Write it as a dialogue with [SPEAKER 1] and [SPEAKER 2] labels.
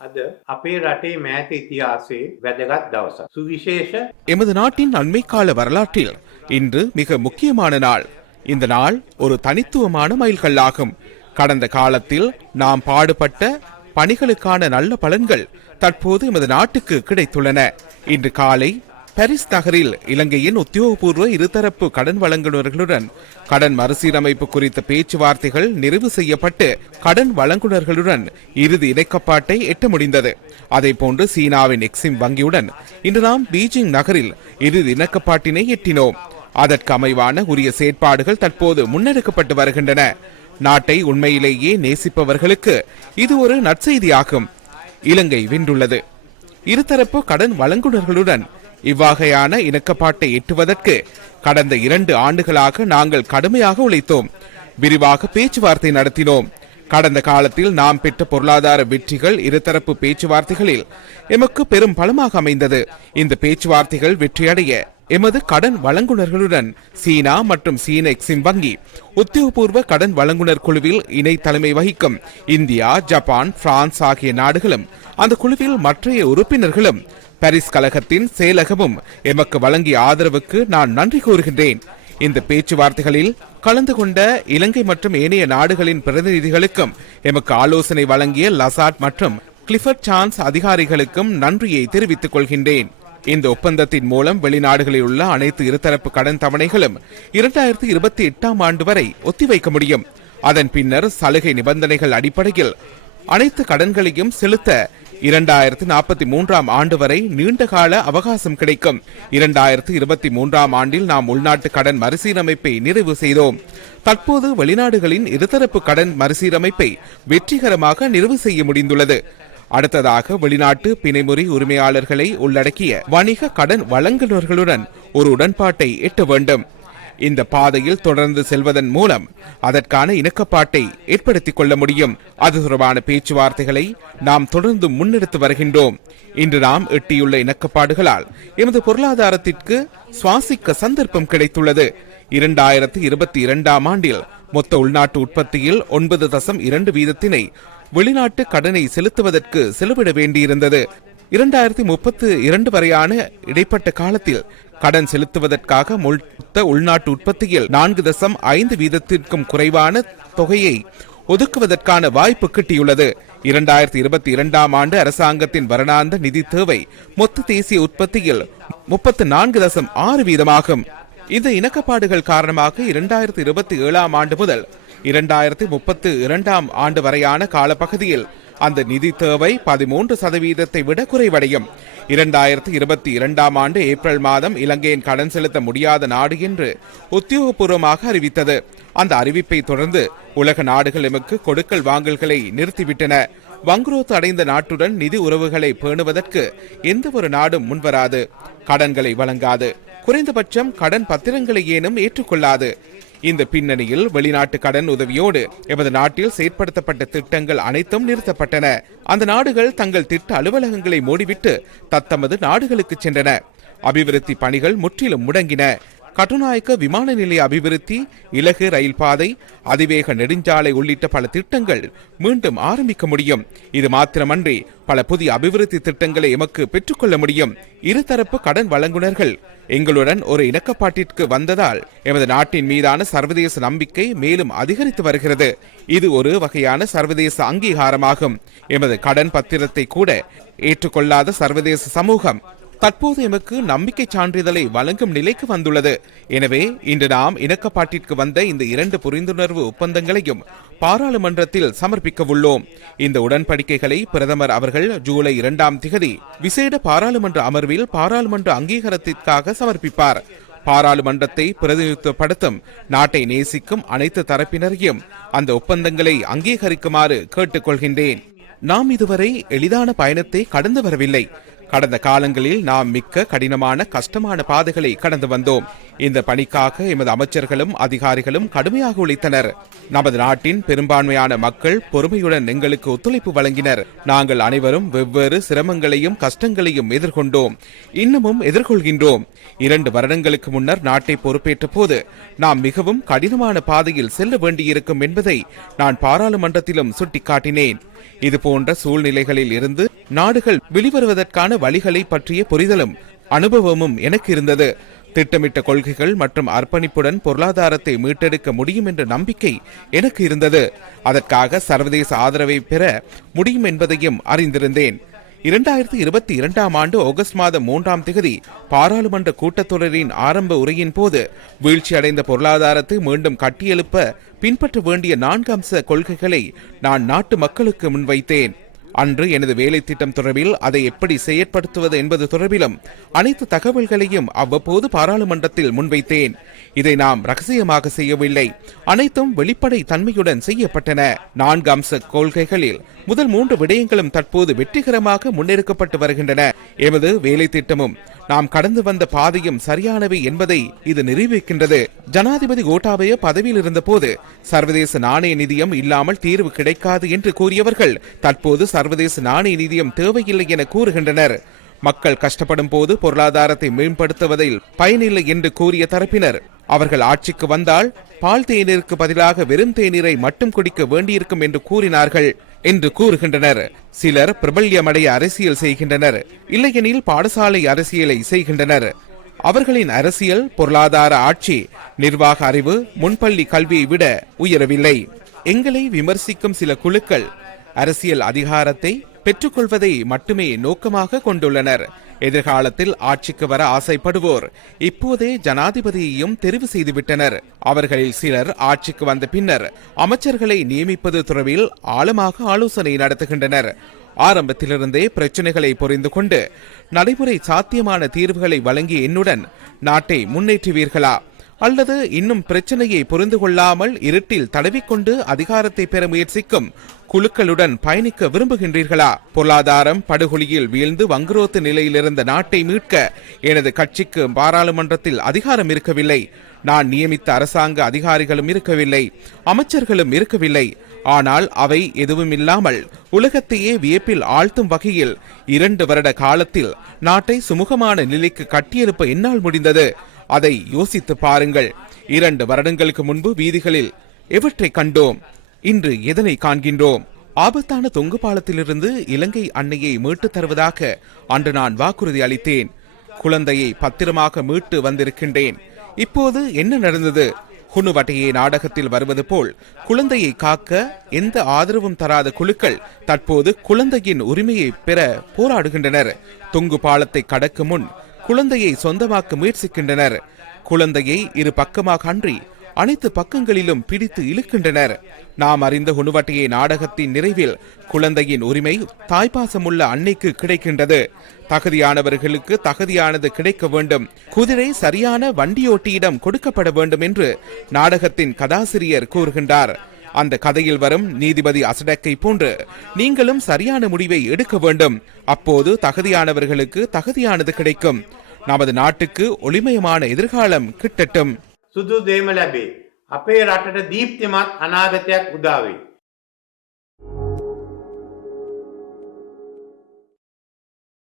[SPEAKER 1] අද අපේ රටේ මෑත ඉතිහාසයේ වැදගත් දවසක්. සුවිශේෂ
[SPEAKER 2] எமது நாட்டின் அண்மைக்கால வரலாற்றில் இன்று மிக முக்கியமான நாள் இந்த நாள் ஒரு தனித்துவமான மைல்கல்லாகும் கடந்த காலத்தில் நாம் பாடுபட்ட பணிகளுக்கான நல்ல பலன்கள் தற்போது எமது நாட்டுக்கு கிடைத்துள்ளன இன்று காலை பாரிஸ் நகரில் இலங்கையின் உத்தியோகபூர்வ இருதரப்பு கடன் வழங்குநர்களுடன் கடன் மறுசீரமைப்பு குறித்த பேச்சுவார்த்தைகள் நிறைவு செய்யப்பட்டு கடன் வழங்குநர்களுடன் இறுதி இணைக்கப்பாட்டை எட்ட முடிந்தது. அதேபோன்று சீனாவின் எக்ஸிம் வங்கியுடன் இன்று நாம் பீஜிங் நகரில் இறுதி இணக்கப்பாட்டினை எட்டினோம். அதற்கு அமைவான உரிய செயற்பாடுகள் தற்போது முன்னெடுக்கப்பட்டு வருகின்றன. நாட்டை உண்மையிலேயே நேசிப்பவர்களுக்கு இது ஒரு நற்செய்தியாகும். இலங்கை வென்றுள்ளது. இருதரப்பு கடன் வழங்குனர்களுடன் இவ்வகையான இணக்கப்பாட்டை எட்டுவதற்கு கடந்த இரண்டு ஆண்டுகளாக நாங்கள் கடுமையாக உழைத்தோம். விரிவாக பேச்சுவார்த்தை நடத்தினோம். கடந்த காலத்தில் நாம் பெற்ற பொருளாதார வெற்றிகள் இருதரப்பு பேச்சுவார்த்தைகளில் எமக்கு பெரும் பலமாக அமைந்தது. இந்த பேச்சுவார்த்தைகள் வெற்றியடைய எமது கடன் வழங்குனர்களுடன் சீனா மற்றும் சீன எக்ஸிம் வங்கி உத்தியோகபூர்வ கடன் வழங்குனர் குழுவில் இணை தலைமை வகிக்கும் இந்தியா ஜப்பான் பிரான்ஸ் ஆகிய நாடுகளும் அந்த குழுவில் மற்றைய உறுப்பினர்களும் பாரிஸ் கழகத்தின் செயலகமும் எமக்கு வழங்கிய ஆதரவுக்கு நான் நன்றி கூறுகின்றேன். இந்த பேச்சுவார்த்தைகளில் கலந்து கொண்ட இலங்கை மற்றும் ஏனைய நாடுகளின் பிரதிநிதிகளுக்கும் எமக்கு ஆலோசனை வழங்கிய லசாட் மற்றும் கிளிஃபர்ட் சான்ஸ் அதிகாரிகளுக்கும் நன்றியை தெரிவித்துக் கொள்கின்றேன். இந்த ஒப்பந்தத்தின் மூலம் வெளிநாடுகளில் உள்ள அனைத்து இருதரப்பு கடன் தவணைகளும் இரண்டாயிரத்தி இருபத்தி எட்டாம் ஆண்டு வரை ஒத்திவைக்க முடியும். அதன் பின்னர் சலுகை நிபந்தனைகள் அடிப்படையில் அனைத்து கடன்களையும் செலுத்த இரண்டாயிரத்து நாற்பத்தி மூன்றாம் ஆண்டு வரை நீண்டகால அவகாசம் கிடைக்கும். இரண்டாயிரத்து இருபத்தி மூன்றாம் ஆண்டில் நாம் உள்நாட்டு கடன் மறுசீரமைப்பை நிறைவு செய்தோம். தற்போது வெளிநாடுகளின் இருதரப்பு கடன் மறுசீரமைப்பை வெற்றிகரமாக நிறைவு செய்ய முடிந்துள்ளது. அடுத்ததாக வெளிநாட்டு பிணைமுறி உரிமையாளர்களை உள்ளடக்கிய வணிக கடன் வழங்குநர்களுடன் ஒரு உடன்பாட்டை எட்ட வேண்டும். இந்த பாதையில் தொடர்ந்து செல்வதன் மூலம் அதற்கான இணக்கப்பாட்டை ஏற்படுத்திக் கொள்ள முடியும். அது தொடர்பான பேச்சுவார்த்தைகளை நாம் தொடர்ந்து முன்னெடுத்து வருகின்றோம். இன்று நாம் எட்டியுள்ள இணக்கப்பாடுகளால் எமது பொருளாதாரத்திற்கு சுவாசிக்க சந்தர்ப்பம் கிடைத்துள்ளது. இரண்டாயிரத்தி இருபத்தி இரண்டாம் ஆண்டில் மொத்த உள்நாட்டு உற்பத்தியில் ஒன்பது தசம் இரண்டு வீதத்தினை வெளிநாட்டு கடனை செலுத்துவதற்கு செலவிட வேண்டியிருந்தது. இரண்டாயிரத்தி முப்பத்து இரண்டு வரையான இடைப்பட்ட காலத்தில் கடன் செலுத்துவதற்காக மொத்த உள்நாட்டு உற்பத்தியில் நான்கு தசம் ஐந்து வீதத்திற்கும் குறைவான தொகையை ஒதுக்குவதற்கான வாய்ப்பு கிட்டியுள்ளது. இரண்டாயிரத்தி இருபத்தி இரண்டாம் ஆண்டு அரசாங்கத்தின் வருடாந்த நிதி தேவை மொத்த தேசிய உற்பத்தியில் முப்பத்து நான்கு தசம் ஆறு வீதமாகும். இந்த இணக்கப்பாடுகள் காரணமாக இரண்டாயிரத்தி இருபத்தி ஏழாம் ஆண்டு முதல் இரண்டாயிரத்தி முப்பத்து இரண்டாம் ஆண்டு வரையான காலப்பகுதியில் அந்த நிதி தேவை பதிமூன்று சதவீதத்தை விட குறைவடையும். இரண்டாயிரத்தி இருபத்தி இரண்டாம் ஆண்டு ஏப்ரல் மாதம் இலங்கையின் கடன் செலுத்த முடியாத நாடு என்று உத்தியோகபூர்வமாக அறிவித்தது. அந்த அறிவிப்பை தொடர்ந்து உலக நாடுகள் எமக்கு கொடுக்கல் வாங்கல்களை நிறுத்திவிட்டன. வங்குரோத்து அடைந்த நாட்டுடன் நிதி உறவுகளை பேணுவதற்கு எந்த ஒரு நாடும் முன்வராது. கடன்களை வழங்காது. குறைந்தபட்சம் கடன் பத்திரங்களை ஏனும் ஏற்றுக்கொள்ளாது. இந்த பின்னணியில் வெளிநாட்டு கடன் உதவியோடு எமது நாட்டில் செயற்படுத்தப்பட்ட திட்டங்கள் அனைத்தும் நிறுத்தப்பட்டன. அந்த நாடுகள் தங்கள் திட்ட அலுவலகங்களை மூடிவிட்டு தத்தமது நாடுகளுக்கு சென்றன. அபிவிருத்தி பணிகள் முற்றிலும் முடங்கின. கட்டுநாயக்க விமான நிலைய அபிவிருத்தி இலகு ரயில் பாதை அதிவேக நெடுஞ்சாலை உள்ளிட்ட பல திட்டங்கள் மீண்டும் ஆரம்பிக்க முடியும். இது மாத்திரமன்றி பல புதிய அபிவிருத்தி திட்டங்களை எமக்கு பெற்றுக்கொள்ள முடியும். இருதரப்பு கடன் வழங்குனர்கள் எங்களுடன் ஒரு இணக்கப்பாட்டிற்கு வந்ததால் எமது நாட்டின் மீதான சர்வதேச நம்பிக்கை மேலும் அதிகரித்து வருகிறது. இது ஒரு வகையான சர்வதேச அங்கீகாரமாகும். எமது கடன் பத்திரத்தை கூட ஏற்றுக்கொள்ளாத சர்வதேச சமூகம் தற்போது எமக்கு நம்பிக்கை சான்றிதழை வழங்கும் நிலைக்கு வந்துள்ளது. எனவே இன்று நாம் இணக்கப்பாட்டிற்கு வந்த இந்த இரண்டு புரிந்துணர்வு ஒப்பந்தங்களையும் பாராளுமன்றத்தில் சமர்ப்பிக்க உள்ளோம். இந்த உடன்படிக்கைகளை பிரதமர் அவர்கள் ஜூலை இரண்டாம் திகதி விசேட பாராளுமன்ற அமர்வில் பாராளுமன்ற அங்கீகாரத்திற்காக சமர்ப்பிப்பார். பாராளுமன்றத்தை பிரதிநிதித்துவப்படுத்தும் நாட்டை நேசிக்கும் அனைத்து தரப்பினரையும் அந்த ஒப்பந்தங்களை அங்கீகரிக்குமாறு கேட்டுக்கொள்கின்றேன். நாம் இதுவரை எளிதான பயணத்தை கடந்து வரவில்லை. கடந்த காலங்களில் நாம் மிக்க கடினமான கஷ்டமான பாதைகளை கடந்து வந்தோம். இந்த பணிக்காக எமது அமைச்சர்களும் அதிகாரிகளும் கடுமையாக உழைத்தனர். நமது நாட்டின் பெரும்பான்மையான மக்கள் பொறுமையுடன் எங்களுக்கு ஒத்துழைப்பு வழங்கினர். நாங்கள் அனைவரும் வெவ்வேறு சிரமங்களையும் கஷ்டங்களையும் எதிர்கொண்டோம். இன்னமும் எதிர்கொள்கின்றோம். இரண்டு வருடங்களுக்கு முன்னர் நாட்டை பொறுப்பேற்ற போது நாம் மிகவும் கடினமான பாதையில் செல்ல வேண்டியிருக்கும் என்பதை நான் பாராளுமன்றத்திலும் சுட்டிக்காட்டினேன். இது போன்ற சூழ்நிலைகளில் இருந்து நாடுகள் வெளிவருவதற்கான வழிகளை பற்றிய புரிதலும் அனுபவமும் எனக்கு இருந்தது திட்டமிட்ட கொள்கைகள் மற்றும் அர்ப்பணிப்புடன் பொருளாதாரத்தை மீட்டெடுக்க முடியும் என்ற நம்பிக்கை எனக்கு இருந்தது அதற்காக சர்வதேச ஆதரவை பெற முடியும் என்பதையும் அறிந்திருந்தேன். இரண்டாயிரத்தி இருபத்தி இரண்டாம் ஆண்டு ஆகஸ்ட் மாதம் மூன்றாம் திகதி பாராளுமன்ற கூட்டத்தொடரின் ஆரம்ப உரையின் போது வீழ்ச்சியடைந்த பொருளாதாரத்தை மீண்டும் கட்டியெழுப்ப பின்பற்ற வேண்டிய நான்கு அம்ச கொள்கைகளை நான் நாட்டு மக்களுக்கு முன்வைத்தேன். அன்று எனது வேலை திட்டம் தொடர்பில் அதை எப்படி செயற்படுத்துவது என்பது தொடர்பிலும் அனைத்து தகவல்களையும் அவ்வப்போது பாராளுமன்றத்தில் முன்வைத்தேன். இதை நாம் ரகசியமாக செய்யவில்லை. அனைத்தும் வெளிப்படை தன்மையுடன் செய்யப்பட்டன. நான்கு அம்ச கொள்கைகளில் முதல் மூன்று விடயங்களும் தற்போது வெற்றிகரமாக முன்னெடுக்கப்பட்டு வருகின்றன. எமது வேலை திட்டமும் நாம் கடந்து வந்த பாதையும் சரியானவை என்பதை இது நிரூபிக்கின்றது. ஜனாதிபதி கோட்டாபய பதவியில் இருந்தபோது சர்வதேச நாணய நிதியம் இல்லாமல் தீர்வு கிடைக்காது என்று கூறியவர்கள் தற்போது சர்வதேச நாணய நிதியம் தேவையில்லை என கூறுகின்றனர். மக்கள் கஷ்டப்படும் போது பொருளாதாரத்தை மேம்படுத்துவதில் பயனில்லை என்று கூறிய தரப்பினர் அவர்கள் ஆட்சிக்கு வந்தால் பால் தேநீருக்கு பதிலாக வெறும் தேநீரை மட்டும் குடிக்க வேண்டியிருக்கும் என்று கூறினார்கள். என்று கூறுகின்றனர். சிலர் பிரபல்யமடைய அரசியல் செய்கின்றனர். இல்லையெனில் பாடசாலை அரசியலை செய்கின்றனர். அவர்களின் அரசியல் பொருளாதார ஆட்சி நிர்வாக அறிவு முன்பள்ளி கல்வியை விட உயரவில்லை. எங்களை விமர்சிக்கும் சில குழுக்கள் அரசியல் அதிகாரத்தை பெற்றுக்கொள்வதை மட்டுமே நோக்கமாக கொண்டுள்ளனர். எதிர்காலத்தில் ஆட்சிக்கு வர ஆசைப்படுவோர். இப்போதே ஜனாதிபதியையும் தெரிவு செய்துவிட்டனர். அவர்களில் சிலர் ஆட்சிக்கு வந்த பின்னர் அமைச்சர்களை நியமிப்பது தொடர்பில் ஆழமாக ஆலோசனை நடத்துகின்றனர். ஆரம்பத்திலிருந்தே பிரச்சனைகளை புரிந்து கொண்டு நடைமுறை சாத்தியமான தீர்வுகளை வழங்கிய என்னுடன் நாட்டை முன்னேற்றுவீர்களா? அல்லது இன்னும் பிரச்சனையை புரிந்து கொள்ளாமல் இருட்டில் தடவிக்கொண்டு அதிகாரத்தை பெற முயற்சிக்கும் குழுக்களுடன் பயணிக்க விரும்புகின்றீர்களா? பொருளாதாரம் படுகொலியில் வீழ்ந்து வங்குரோத்து நிலையிலிருந்த நாட்டை மீட்க எனது கட்சிக்கு பாராளுமன்றத்தில் அதிகாரம் இருக்கவில்லை. நான் நியமித்த அரசாங்க அதிகாரிகளும் இருக்கவில்லை. அமைச்சர்களும் இருக்கவில்லை. ஆனால் அவை எதுவும் இல்லாமல் உலகத்தையே வியப்பில் ஆழ்த்தும் வகையில் இரண்டு வருட காலத்தில் நாட்டை சுமூகமான நிலைக்கு கட்டியெழுப்ப என்னால் முடிந்தது. அதை யோசித்து பாருங்கள். இரண்டு வருடங்களுக்கு முன்பு வீதிகளில் எவற்றை கண்டோம்? இன்று எதனை காண்கின்றோம்? ஆபத்தான தொங்கு பாலத்திலிருந்து இலங்கை அன்னையை மீட்டு தருவதாக அன்று நான் வாக்குறுதி அளித்தேன். குழந்தையை பத்திரமாக மீட்டு வந்திருக்கின்றேன். இப்போது என்ன நடந்தது? குணுவட்டையே நாடகத்தில் வருவது போல் குழந்தையை காக்க எந்த ஆதரவும் தராத குழுக்கள் தற்போது குழந்தையின் உரிமையை பெற போராடுகின்றனர். தொங்கு பாலத்தை கடக்கும் முன் குழந்தையை சொந்தமாக்க முயற்சிக்கின்றனர். குழந்தையை இரு பக்கமாக அன்றி அனைத்து பக்கங்களிலும் பிடித்து இழுக்கின்றனர். நாம் அறிந்த குணுவட்டையை நாடகத்தின் நிறைவில் குழந்தையின் உரிமை தாய்ப்பாசமுள்ள அன்னைக்கு கிடைக்கின்றது. தகுதியானவர்களுக்கு தகுதியானது கிடைக்க வேண்டும். குதிரை சரியான வண்டியோட்டியிடம் கொடுக்கப்பட வேண்டும் என்று நாடகத்தின் கதாசிரியர் கூறுகின்றார். அந்த கதையில் வரும் நீதிபதி அசடக்கை போன்று நீங்களும் சரியான முடிவை எடுக்க வேண்டும் அப்போது தகுதியானவர்களுக்கு தகுதியானது கிடைக்கும் நமது நாட்டுக்கு ஒளிமயமான எதிர்காலம் கிட்டட்டும்
[SPEAKER 1] සුදු දේම ලැබේ. අපේ රටට දීප්තිමත් අනාගතයක් උදාවේ.